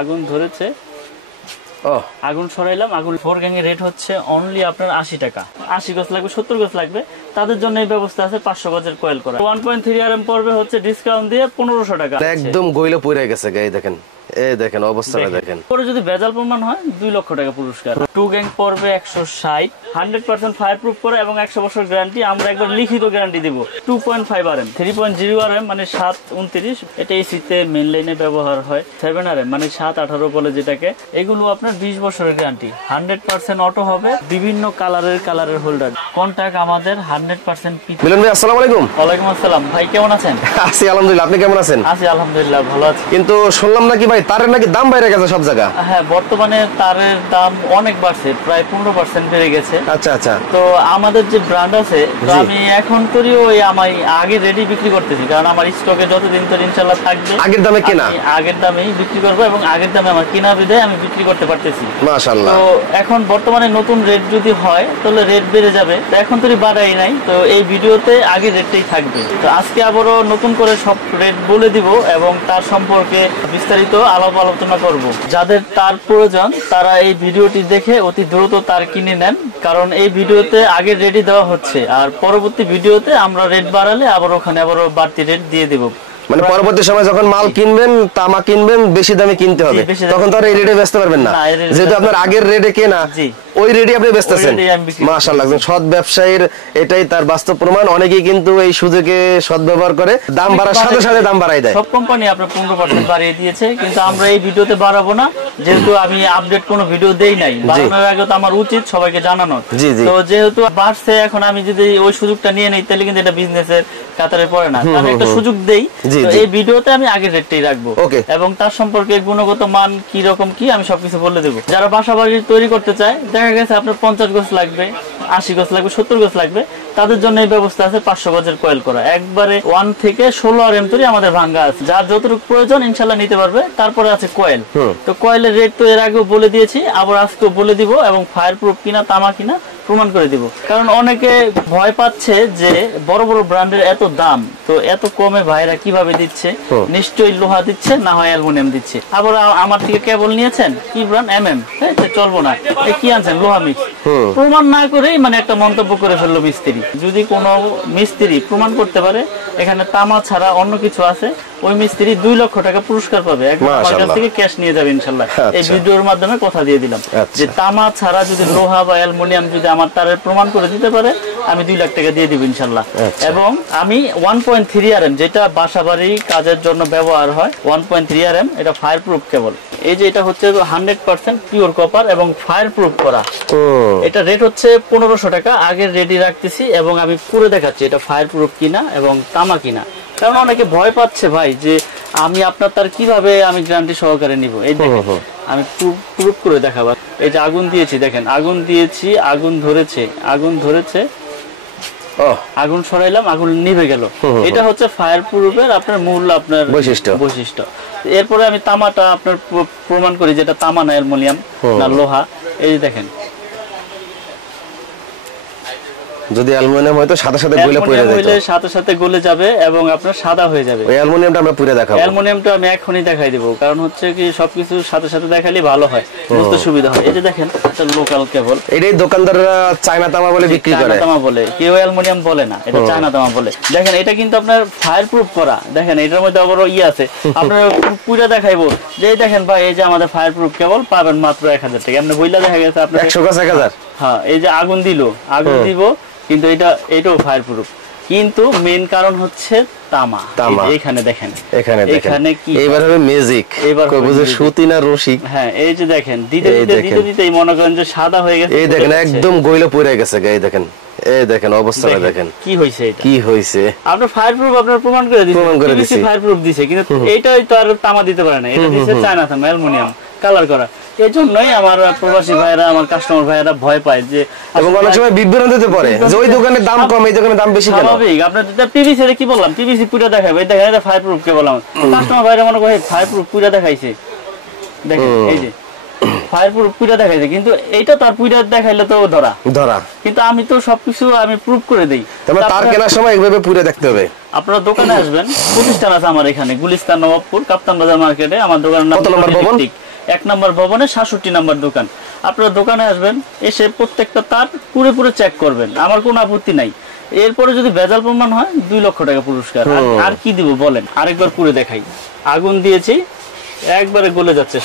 আগুন ধরেছে, আগুন সরাইলাম। আগুন 4 গ্যাংয়ের রেট হচ্ছে অনলি আপনার 80 টাকা। 80 গজ লাগবে, 70 গজ লাগবে, তাদের জন্য এই ব্যবস্থা আছে 500 গজের কয়েল করা। 1.3 RM পড়বে হচ্ছে ডিসকাউন্ট দিয়ে 1500 টাকা। একদম গইলে পড়ে গেছে গায়ে, দেখেন এই দেখেন অবস্থাটা দেখেন। পরে যদি ভেজাল প্রমাণ হয় 2 লক্ষ টাকা পুরস্কার। 2 গ্যাং পড়বে 160, 100% ফায়ার প্রুফ করে এবং 100 বছর গ্যারান্টি। আমরা একবার লিখিত গ্যারান্টি দেব। 2.5 RM, 3.0 RM মানে 729, এটা এসিতে মেইন লাইনে ব্যবহার হয়। 7 RM মানে 718 বলে যেটাকে, এগুলো আপনার 20 বছরের গ্যারান্টি। 100% অটো হবে, বিভিন্ন কালারের হোল্ডার। কন্টাক্ট আমাদের 100% মিলন ভাই, আসসালামু আলাইকুম। ওয়ালাইকুম আসসালাম ভাই, কেমন আছেন? আছি আলহামদুলিল্লাহ, আপনি কেমন আছেন? আছি আলহামদুলিল্লাহ, ভালো আছি। কিন্তু শুনলাম নাকি ভাই তারের নাকি দাম বাইরে গেছে সব জায়গা? হ্যাঁ, বর্তমানে তারের দাম অনেক বাড়ছে, প্রায় 15% বেড়ে গেছে। আচ্ছা আচ্ছা। তো আমাদের যে ব্র্যান্ড আছে, তো আমি এখন করি ওই আমি আগে রেডি বিক্রি করতেছি, কারণ আমার স্টকে যতদিন তো ইনশাআল্লাহ থাকবে। আগের দামে কেনা, আগের দামেই বিক্রি করবো এবং আগের দামে আমার কেনা বিধায় আমি বিক্রি করতে পারতেছি। মাশাআল্লাহ। তো এখন বর্তমানে নতুন রেট যদি হয় তাহলে রেট বেড়ে যাবে, তো এখন তো বাড়াই নাই, তো এই ভিডিওতে আগে রেটটাই থাকবে। তো আজকে আবারও নতুন করে সব রেট বলে দিব এবং তার সম্পর্কে বিস্তারিত আলোচনা করব। যাদের তার প্রয়োজন তারা এই ভিডিওটি দেখে অতি দ্রুত তার কিনে নেন, কারণ এই ভিডিওতে আগে রেডি দেওয়া হচ্ছে, আর পরবর্তী ভিডিওতে আমরা রেট বাড়ালে আবার ওখানে আবারও বাড়তি রেট দিয়ে দেব। মানে পরবর্তী সময় যখন মাল কিনবেন, তামা কিনবেন, বেশি দামে কিনতে হবে, তখন তো আর এই রেটে বেচতে পারবেন না, যেহেতু আপনার আগের রেটে কেনা ওই রেটে আপনি বেচতেছেন। মাশাআল্লাহ, একজন সৎ ব্যবসায়ীর এটাই তার বাস্তব প্রমাণ। অনেকেই কিন্তু এই সুযোগে সদ্ব্যবহার করে, দাম বাড়ার সাথে সাথে দাম বাড়ায় দেয়। সব কোম্পানি আপনার 15% বাড়িয়ে দিয়েছে, কিন্তু আমরা এই ভিডিওতে বাড়াবো না, যেহেতু আমি আপডেট কোনো ভিডিও দেই নাই। বাড়ানোর আগে তো আমার উচিত সবাইকে জানানো। তো যেহেতু বাড়ছে, এখন আমি যদি ওই সুযোগটা নিয়ে নেই তাহলে কিন্তু এটা বিজনেসের কাতারে পড়ে না। আমি একটা সুযোগ দেই, তো এই ভিডিওতে আমি আগের রেটটাই রাখবো এবং তার সম্পর্কে গুণগত মান কি রকম কি আমি সবকিছু বলে দেবো। যারা বাসা বাড়ি তৈরি করতে চায়, দেখা গেছে আপনার 50 গজ লাগবে, 80 গজ লাগবে, 70 গজ লাগবে, তাদের জন্য এই ব্যবস্থা আছে 500 গজের কয়েল করা। একবারে 1 থেকে 16 RM তৈরি আমাদের ভাঙ্গা আছে, যার যতটুকু প্রয়োজন ইনশাল্লাহ নিতে পারবে। তারপরে আছে কয়েল। তো কয়েলের রেট তো এর আগেও বলে দিয়েছি, আবার আজকেও বলে দিব, এবং ফায়ার প্রুফ কিনা তামা কিনা প্রমাণ করে দিব। কারণ অনেকে ভয় পাচ্ছে যে বড় বড় ব্র্যান্ডের এত দাম, তো এত কমে ভাইরা কিভাবে দিচ্ছে, নিশ্চয়ই লোহা দিচ্ছে, না হয় অ্যালুমিনিয়াম দিচ্ছে। আবার আমার থেকে কেবল নিয়েছেন কি ব্র্যান্ড, MM, চলবো না, কি আনছেন, লোহা মিক্স। প্রমাণ না করেই মানে একটা মন্তব্য করে ফেললো মিস্ত্রি। যদি কোনো মিস্ত্রি প্রমাণ করতে পারে এখানে তামা ছাড়া অন্য কিছু আছে, ওই মিস্ত্রি 2 লক্ষ টাকা পুরস্কার পাবে, একদম আমার কাছ থেকে ক্যাশ নিয়ে যাবে ইনশাল্লাহ। এই ভিডিওর মাধ্যমে কথা দিয়ে দিলাম যে তামা ছাড়া যদি লোহা বা অ্যালুমিনিয়াম যদি আমার তারের প্রমাণ করে দিতে পারে, আমি 2 লাখ টাকা দিয়ে দিব ইনশাল্লাহ। এবং আমি 1.3 RM, যেটা বাসা বাড়ি কাজের জন্য ব্যবহার হয়, 1.3 RM, এটা ফায়ার প্রুফ কেবল। এই যে এটা হচ্ছে 100% পিওর কপার এবং ফায়ার প্রুফ করা। এটা রেট হচ্ছে 1500 টাকা। আগের রেডি রাখতেছি এবং আমি করে দেখাচ্ছি এটা ফায়ার প্রুফ কিনা এবং তামা কিনা। কারণ অনেকে ভয় পাচ্ছে ভাই যে আমি আপনার তার কিভাবে আমি গ্যারান্টি সহকারে নিব। এই দেখেন আমি প্রুফ করে দেখাবো। এই যে আগুন দিয়েছি, দেখেন আগুন দিয়েছি, আগুন ধরেছে, আগুন সরাইলাম, আগুন নিভে গেল। এটা হচ্ছে ফায়ার প্রুফের আপনার মূল আপনার বৈশিষ্ট্য। এরপরে আমি তামাটা আপনার প্রমাণ করি যেটা তামা না অ্যালুমিনিয়াম না লোহা। এই যে দেখেন, যদি অ্যালুমিনিয়াম হয় তো সাথে সাথে গলে পড়ে যাবে, সাথে সাথে গলে যাবে এবং আপনার সাদা হয়ে যাবে। ওই অ্যালুমিনিয়ামটা আমরা পুরো দেখাবো। অ্যালুমিনিয়ামটা আমি এখনই দেখাই দেব, কারণ হচ্ছে কি সবকিছু সাথে সাথে দেখালে ভালো হয়, বুঝতে সুবিধা হয়। এই যে দেখেন, এটা লোকাল কেবল। এটাই দোকানদাররা চায়না তামা বলে বিক্রি করে, চায়না তামা বলে, কেউ অ্যালুমিনিয়াম বলে না, এটা চায়না তামা বলে। দেখেন এটা কিন্তু আপনার ফায়ার প্রুফ করা। দেখেন এটার মধ্যে আবার আছে, আপনার পুরো দেখাইবো যে দেখেন ভাই, এই যে আমাদের ফায়ার প্রুফ কেবল পাবেন মাত্র 1000 টাকা। আপনি বইলা দেখা গেছে আপনার 100 গাছ 1000। হ্যাঁ, এই যে আগুন দিব, কিন্তু এটাও ফায়ার প্রুফ, কিন্তু মেইন কারণ হচ্ছে তামা। এখানে দেখেন, এখানে কি এবার হবে ম্যাজিক, কই বুঝে সুতি না রশি। হ্যাঁ, এই যে দেখেন দিতে মনে করেন যে সাদা হয়ে গেছে। এই দেখেন একদম গইলে পড়ে গেছে গায়ে, দেখেন এই দেখেন অবস্থাটা দেখেন কি হইছে। এটা কি হইছে, আপনার ফায়ার প্রুফ আপনার প্রমাণ করে দিয়েছে, ফায়ার প্রুফ দিয়েছে, কিন্তু এইটাই তো আর তামা দিতে পারে না, এটা দিয়েছে চায়না তামা, অ্যালুমিনিয়াম কালার করা। এই জন্যই আমার প্রবাসী ভাইরা, আমার কাস্টমার ভাইরা ভয় পায় যে, এবং অনেক সময় বিভ্রান্তিতে পড়ে যে ওই দোকানে দাম কম, এই দোকানে দাম বেশি কেন। স্বাভাবিক, আপনার পিভিসি এর কি বললাম, পিভিসি পুরো দেখাবে, দেখেন এটা ফায়ার প্রুফ কে বললাম, কাস্টমার ভাইরা মনে করে ফায়ার প্রুফ পুরো দেখাইছে। দেখেন এই যে ফায়ার প্রুফ পুরো দেখাইছে, কিন্তু এইটা তার পুরো দেখাইলে তো ধরা, কিন্তু আমি তো সবকিছু আমি প্রুফ করে দেই। তার কেনার সময় এইভাবে পুরো দেখতে হবে। আপনারা দোকানে আসবেন, প্রতিষ্ঠান আছে আমার এখানে গুলিস্তান নবাবপুর কাপ্তান বাজার মার্কেটে। আমার দোকানের নাম 1 নম্বর ভবনে 67 নম্বর দোকান। আপনারা দোকানে আসবেন, এসে প্রত্যেকটা তার পুরোপুরি চেক করবেন, আমার কোনো আপত্তি নাই। এরপরে যদি ভেজাল প্রমাণ হয় 2 লক্ষ টাকা পুরস্কার। আর কি দিব বলেন? আরেকবার পুরো দেখাই। আগুন দিয়েছি, একবারে গলে যাচ্ছে।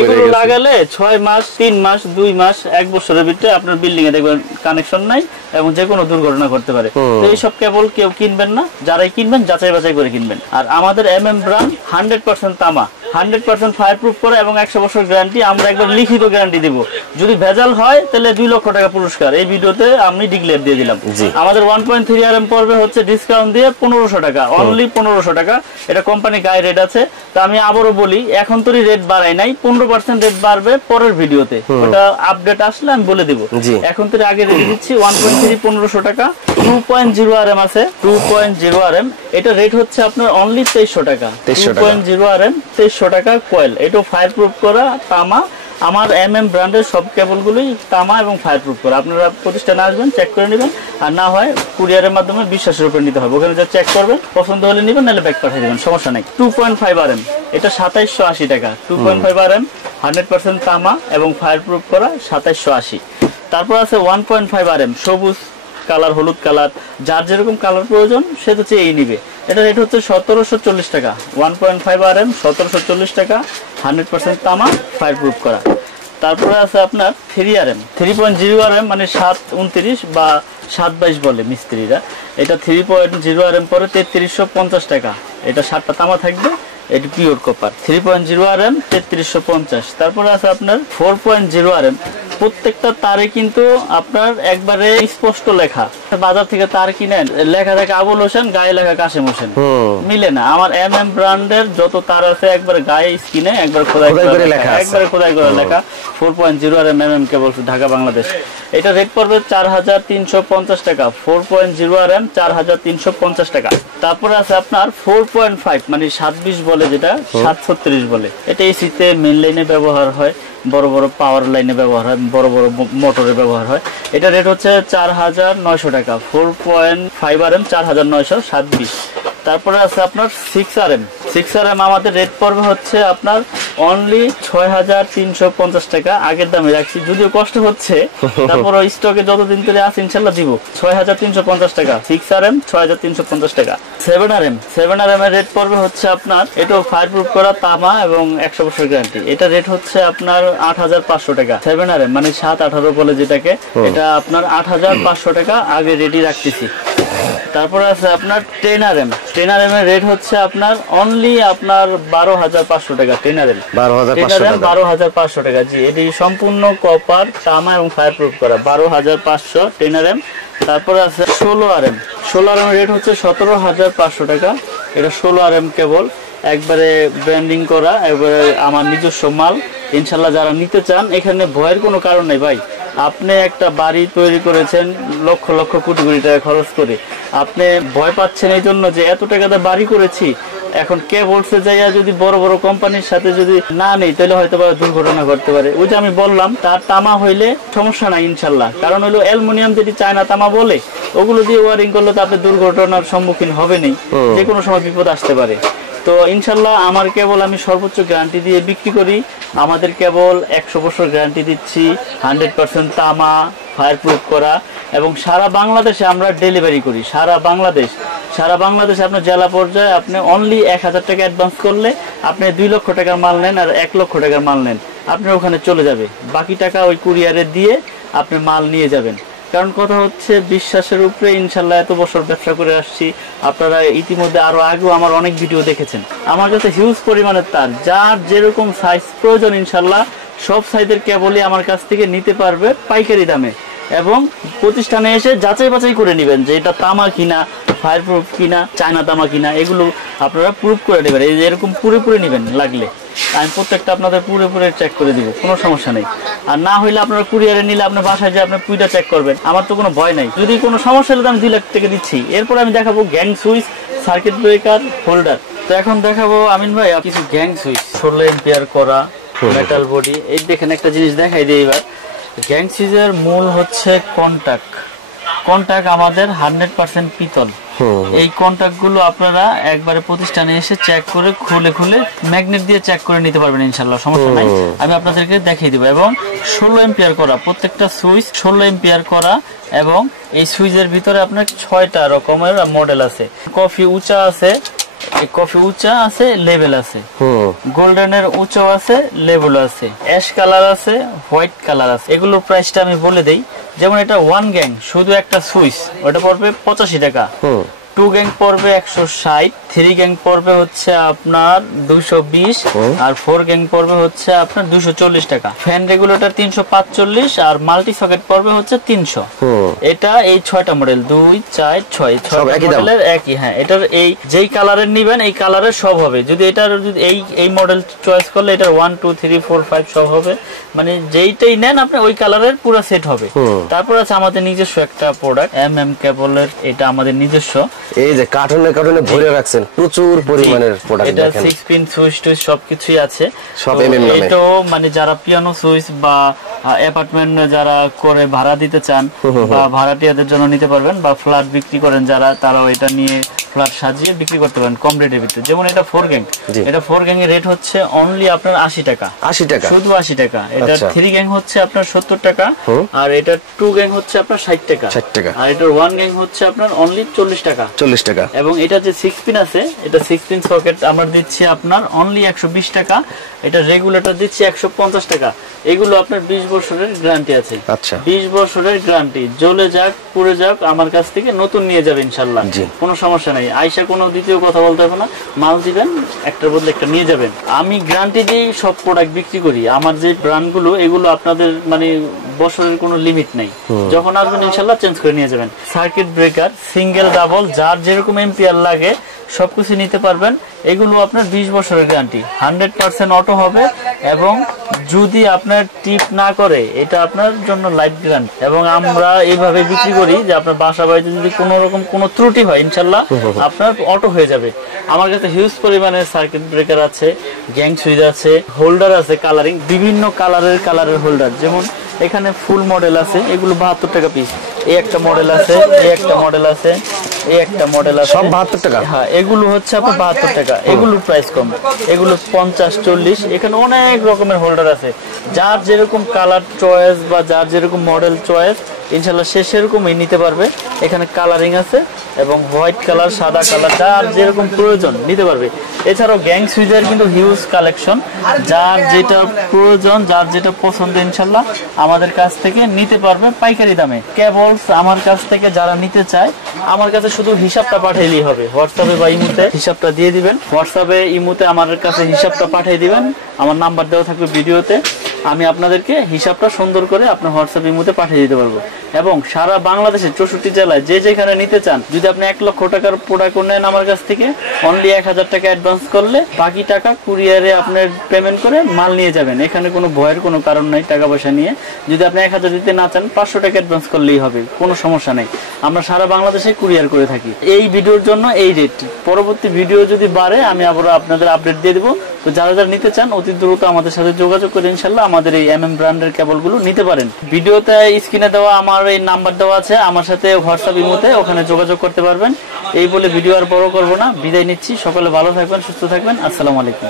এগুলো লাগালে 6 মাস, 3 মাস, 2 মাস, 1 বছরের ভিতরে আপনার বিল্ডিং এ দেখবেন কানেকশন নাই এবং যে কোনো দুর্ঘটনা করতে পারে। তো এইসব কেবল কেউ কিনবেন না, যারাই কিনবেন যাচাই বাছাই করে কিনবেন। আর আমাদের ব্র্যান্ড 100% তামা, 100% ফায়ার প্রুফ করে এবং 100 বছর গ্যারান্টি। আমরা একবার লিখিত গ্যারান্টি দিব, যদি ভেজাল হয় তাহলে 2 লক্ষ টাকা পুরস্কার। এই ভিডিওতে আমি ডিক্লেয়ার দিয়ে দিলাম। আমাদের 1.3 RM পড়বে হচ্ছে ডিসকাউন্ট দিয়ে 1500 টাকা, অনলি 1500 টাকা। এটা কোম্পানি গায়ে রেট আছে। তো আমি আবারও বলি, এখন তো রেট বাড়াই নাই, 15% রেট বাড়বে পরের ভিডিওতে, ওটা আপডেট আসলে আমি বলে দিব। এখন তো আগে রেট দিচ্ছি 1.3 1500 টাকা। 2.0 RM আছে, 2.0 RM, এটা রেট হচ্ছে আপনার অনলি 2300 টাকা। 2.0 RM 2300 টাকা কয়েল। এটা ফায়ার প্রুফ করা তামা। আমার ব্র্যান্ডের সব কেবলগুলোই তামা এবং ফায়ার প্রুফ করা। আপনারা প্রতিষ্ঠানে আসবেন, চেক করে নেবেন, আর না হয় কুরিয়ারের মাধ্যমে বিশ্বাসের উপর নিতে হবে। ওখানে যা চেক করবেন, পছন্দ হলে নেবেন, নাহলে ব্যাক পাঠিয়ে দেবেন, সমস্যা নাই। 2.5 RM, এটা 2780 টাকা। 2.5 RM 100% তামা এবং ফায়ার প্রুফ করা 2780। তারপর আছে 1.5 RM সবুজ কালার, হলুদ কালার, যার যেরকম কালার প্রয়োজন সে তো চেয়েই নিবে। এটা রেট হচ্ছে 1740 টাকা। 1.5 RM 1740 টাকা, 100% তামা, ফায়ার প্রুফ করা। তারপরে আছে আপনার 3 RM, 3.0 RM মানে 729 বা 722 বলে মিস্ত্রিরা। এটা 3.0 RM পরে 3350 টাকা। এটা 7টা তামা থাকবে, এটি পিওর কপার। 3.0 RM 3350। তারপরে আছে আপনার 4.0 RM। প্রত্যেকটা তারে কিন্তু আপনার একবারে স্পষ্ট লেখা। বাজার থেকে তার কিনেন, লেখা থাকে আবুল হোসেন, গায়ে লেখা কাশেম হোসেন, মিলে না। আমার ব্র্যান্ডের যত তার আছে একবার গায়ে স্কিনে একবার খোদাই করে লেখা, একবারে খোদাই করে লেখা। 4.0 RM কেবল ঢাকা বাংলাদেশ। এটা রেট পড়বে 4350 টাকা। 4.0 RM 4350 টাকা। তারপরে আছে আপনার 4.5 মানে 720 বলে, যেটা 736 বলে। এটা এসিতে মেইন লাইনে ব্যবহার হয়, বড় বড় পাওয়ার লাইনে ব্যবহার হয়, বড় বড় মোটরে ব্যবহার হয়। এটা রেট হচ্ছে 4900 টাকা। 4.5 RM 4927। তারপরে আছে আপনার 6 RM। 6 RM আমাদের রেট পড়বে হচ্ছে আপনার অনলি 6350 টাকা। আগের দামে রাখছি, যদিও কষ্ট হচ্ছে, তারপর স্টকে যতদিন ধরে আছে ইনশাল্লাহ দিব। 6350 টাকা 6 RM, 6350 টাকা। 7 RM, 7 RM এর রেট পড়বে হচ্ছে আপনার, এটাও ফায়ার প্রুফ করা তামা এবং 100 বছর গ্যারান্টি। এটা রেট হচ্ছে আপনার 8500 টাকা। 7 RM মানে 718 বলে যেটাকে, এটা আপনার 8500 টাকা আগে রেডি রাখতেছি। তারপরে আছে আপনার 10 RM। 10 RM এর রেট হচ্ছে আপনার অনলি আপনার 12500 টাকা। 10 RM 12500 টাকা। জি, এটি সম্পূর্ণ কপার, তামা এবং ফায়ার প্রুফ করা। 12500 10 RM। তারপরে আছে 16 RM। 16 RM এর রেট হচ্ছে 17500 টাকা। এটা 16 RM কেবল, একবারে ব্র্যান্ডিং করা, একবারে আমার নিজস্ব মাল। ইনশাল্লাহ যারা নিতে চান, এখানে ভয়ের কোনো কারণ নেই ভাই। আপনি একটা বাড়ি তৈরি করেছেন লক্ষ লক্ষ কোটি কোটি টাকা খরচ করে, আপনি ভয় পাচ্ছেন এই জন্য যে এত টাকাতে বাড়ি করেছি, এখন কে বলছে যাইয়া যদি বড় বড় কোম্পানির সাথে যদি না নেই তাহলে হয়তো দুর্ঘটনা ঘটতে পারে। ওই যে আমি বললাম, তার তামা হইলে সমস্যা নাই ইনশাল্লাহ। কারণ হলো অ্যালুমিনিয়াম যেটি চায়না তামা বলে, ওগুলো দিয়ে ওয়ারিং করলে তো আপনি দুর্ঘটনার সম্মুখীন হবেনই, যে কোনো সময় বিপদ আসতে পারে। তো ইনশাল্লাহ আমার কেবল আমি সর্বোচ্চ গ্যারান্টি দিয়ে বিক্রি করি। আমাদের কেবল 100 বছর গ্যারান্টি দিচ্ছি, 100% তামা, ফায়ার প্রুফ করা, এবং সারা বাংলাদেশে আমরা ডেলিভারি করি। সারা বাংলাদেশে আপনার জেলা পর্যায়ে আপনি অনলি 1000 টাকা অ্যাডভান্স করলে আপনি 2 লক্ষ টাকার মাল নেন আর 1 লক্ষ টাকার মাল নেন, আপনার ওখানে চলে যাবে। বাকি টাকা ওই কুরিয়ারে দিয়ে আপনি মাল নিয়ে যাবেন। কারণ কথা হচ্ছে বিশ্বাসের উপরে ইনশাল্লাহ এত বছর ব্যবসা করে আসছি। আপনারা ইতিমধ্যে আরো আগেও আমার অনেক ভিডিও দেখেছেন। আমার কাছে হিউজ পরিমাণের তার, যার যেরকম সাইজ প্রয়োজন ইনশাল্লাহ সব সাইজের কেবলই আমার কাছ থেকে নিতে পারবে পাইকারি দামে। এবং প্রতিষ্ঠানে এসে যাচাই বাছাই করে নেবেন যে এটা তামা কিনা, ফায়ার প্রুফ কিনা, চায়না তামা কিনা, এগুলো আপনারা প্রুফ করে নেবেন। এই যে এরকম পুরোপুরি নেবেন, লাগলে আমি প্রত্যেকটা আপনাদের পুরোপুরি চেক করে দিব, কোনো সমস্যা নেই। আর না হইলে আপনারা কুরিয়ারে নিলে আপনার বাসায় যে আপনি পুইটা চেক করবেন, আমার তো কোনো ভয় নাই। যদি কোনো সমস্যা হলে আমি 2 লাখ টাকা দিচ্ছি। এরপর আমি দেখাবো gang switch, circuit breaker, holder. তো এখন দেখাবো আমিন ভাই কিছু গ্যাং সুইচ, 16 এম্পিয়ার করা মেটাল বডি। এই দেখেন একটা জিনিস দেখাই দিই এবার। গ্যাং সুইচের মূল হচ্ছে কন্টাক্ট। কন্টাক্ট আমাদের 100% পিতল। এই কন্টাক্ট গুলো আপনারা একবারে প্রতিষ্ঠানে এসে চেক করে খুলে ম্যাগনেট দিয়ে চেক করে নিতে পারবেন ইনশাআল্লাহ, সমস্যা নাই। আমি আপনাদেরকে দেখিয়ে দিব। এবং 16 এম্পিয়ার করা প্রত্যেকটা সুইচ 16 এম্পিয়ার করা, এবং এই সুইচের ভিতরে আপনার 6টা রকমের মডেল আছে। কফি উঁচা আছে, কফি উঁচা আছে, লেভেল আছে, গোল্ডেনের উঁচা আছে, লেভেল আছে, অ্যাশ কালার আছে, হোয়াইট কালার আছে। এগুলোর প্রাইসটা আমি বলে দেই। যেমন এটা 1 গ্যাং শুধু একটা সুইচ, ওটা পড়বে 85 টাকা। 2 গ্যাং পড়বে 160, 3 গ্যাং পড়বে হচ্ছে আপনার 220, আর 4 গ্যাং পড়বে হচ্ছে আপনার 240 টাকা। ফ্যান রেগুলেটর 345, আর মাল্টি সকেট পড়বে হচ্ছে 300। এটা এই 6টা মডেল 2 4 6 মডেলের একই। হ্যাঁ, এটার এই যেই কালারের নিবেন এই কালারের সব হবে। যদি এটার যদি এই মডেল চয়েস করলে এটার 1 2 3 4 5 সব হবে, মানে যেইটাই নেন আপনি ওই কালারের পুরো সেট হবে। তারপর আছে আমাদের নিজস্ব একটা প্রোডাক্ট এমএম কেবলের, এটা আমাদের নিজস্ব। এই যে কার্টুনে ভরে রাখছেন প্রচুর পরিমাণের প্রোডাক্ট, এটা 6 পিন সুইচ টুইচ সবকিছুই আছে সব এমএম নামে। এটাও মানে যারা পিয়ানো সুইচ বা অ্যাপার্টমেন্ট যারা করে ভাড়া দিতে চান বা ভাড়াটিয়াদের জন্য নিতে পারবেন, বা ফ্ল্যাট বিক্রি করেন যারা, তারাও এটা নিয়ে ফ্ল্যাট সাজিয়ে বিক্রি করতে পারেন কম রেটের ভিতরে। যেমন এটা 4 গ্যাং, এটা 4 গ্যাং এর রেট হচ্ছে অনলি আপনার 80 টাকা, 80 টাকা, শুধু 80 টাকা। এটা 3 গ্যাং হচ্ছে আপনার 70 টাকা, আর এটা 2 গ্যাং হচ্ছে আপনার 60 টাকা, 60 টাকা, আর এটার 1 গ্যাং হচ্ছে আপনার অনলি 40 টাকা, 40 টাকা। এবং এটা যে 6 পিন আছে, এটা 6 পিন সকেট আমরা দিচ্ছি আপনার অনলি 120 টাকা। এটা রেগুলেটর দিচ্ছি 150 টাকা। এগুলো আপনার 20 বছরের গ্যারান্টি আছে। আচ্ছা, 20 বছরের গ্যারান্টি, জ্বলে যাক পুড়ে যাক আমার কাছ থেকে নতুন নিয়ে যাবে ইনশাআল্লাহ, কোনো সমস্যা নাই। আয়শা কোনো দ্বিতীয় কথা বলতে হবে না, মাল দিবেন একটার বদলে একটা নিয়ে যাবেন। আমি গ্যারান্টি দিয়ে সব প্রোডাক্ট বিক্রি করি। আমার যে ব্র্যান্ডগুলো এগুলো আপনাদের মানে বছরের কোনো লিমিট নেই, যখন আসবেন ইনশাআল্লাহ চেঞ্জ করে নিয়ে যাবেন। সার্কিট ব্রেকার সিঙ্গেল ডাবল যার যেরকম এম্পিয়ার লাগে সবকিছু নিতে পারবেন। এগুলো আপনার 20 বছরের গ্যারান্টি, 100% অটো হবে, এবং যদি আপনার টিপ না করে এটা আপনার জন্য লাইফ গ্যারান্টি। এবং আমরা এইভাবে বিক্রি করি যে আপনার বাসা বাড়িতে যদি কোনো রকম কোনো ত্রুটি হয় ইনশাআল্লাহ আপনার অটো হয়ে যাবে। আমার কাছে হিউজ পরিমাণের সার্কিট ব্রেকার আছে, গ্যাং সুইচ আছে, হোল্ডার আছে কালারিং, বিভিন্ন কালারের হোল্ডার। যেমন এখানে ফুল মডেল আছে, এগুলো 72 টাকা পিস। এই একটা মডেল আছে, এই একটা মডেল আছে, এই একটা মডেল আছে, সব 72 টাকা। হ্যাঁ, এগুলো হচ্ছে আপনার 72 টাকা। এগুলোর প্রাইস কম, এগুলো 50 40। এখানে অনেক রকমের হোল্ডার আছে, যার যেরকম কালার চয়েস বা যার যেরকম মডেল চয়েস ইনশাআল্লাহ সে সেরকমই নিতে পারবে। এখানে কালারিং আছে, এবং হোয়াইট কালার, সাদা কালার, যার যেরকম প্রয়োজন নিতে পারবে। এছাড়াও গ্যাং সুইচের কিন্তু হিউজ কালেকশন, যার যেটা প্রয়োজন যার যেটা পছন্দ ইনশাআল্লাহ আমাদের কাছ থেকে নিতে পারবে পাইকারি দামে। কেবলস আমার কাছ থেকে যারা নিতে চায় আমার কাছে শুধু হিসাবটা পাঠাইলেই হবে। হোয়াটসঅ্যাপে বা ইমোতে হিসাবটা দিয়ে দিবেন, হোয়াটসঅ্যাপে ইমোতে আমার কাছে হিসাবটা পাঠিয়ে দিবেন। আমার নাম্বার দেওয়া থাকবে ভিডিওতে, আমি আপনাদেরকে হিসাবটা সুন্দর করে আপনার হোয়াটসঅ্যাপ ইমোতে পাঠিয়ে দিতে পারবো। এবং সারা বাংলাদেশে 64 জেলায় যে যেখানে নিতে চান, যদি আপনি 1 লক্ষ টাকার প্রোডাক্ট নেন আমার কাছ থেকে, অনলি 1000 টাকা অ্যাডভান্স করলে বাকি টাকা কুরিয়ারে আপনার পেমেন্ট করে মাল নিয়ে যাবেন। এখানে কোনো ভয়ের কোনো কারণ নাই টাকা পয়সা নিয়ে। যদি আপনি 1000 দিতে না চান 500 টাকা অ্যাডভান্স করলেই হবে, কোনো সমস্যা নেই। আমরা সারা বাংলাদেশে কুরিয়ার করে থাকি। এই ভিডিওর জন্য এই রেট, পরবর্তী ভিডিও যদি বাড়ে আমি আবার আপনাদের আপডেট দিয়ে দেবো। তো যারা যারা নিতে চান অতি দ্রুত আমাদের সাথে যোগাযোগ করে ইনশাআল্লাহ আমাদের এই এমএম ব্র্যান্ডের কেবলগুলো নিতে পারেন। ভিডিওতে স্ক্রিনে দেওয়া আমার এই নাম্বার দেওয়া আছে, আমার সাথে হোয়াটসঅ্যাপ ইমোতে ওখানে যোগাযোগ করতে পারবেন। এই বলে ভিডিও আর বড় করবো না, বিদায় নিচ্ছি। সকলে ভালো থাকবেন, সুস্থ থাকবেন। আসসালামু আলাইকুম।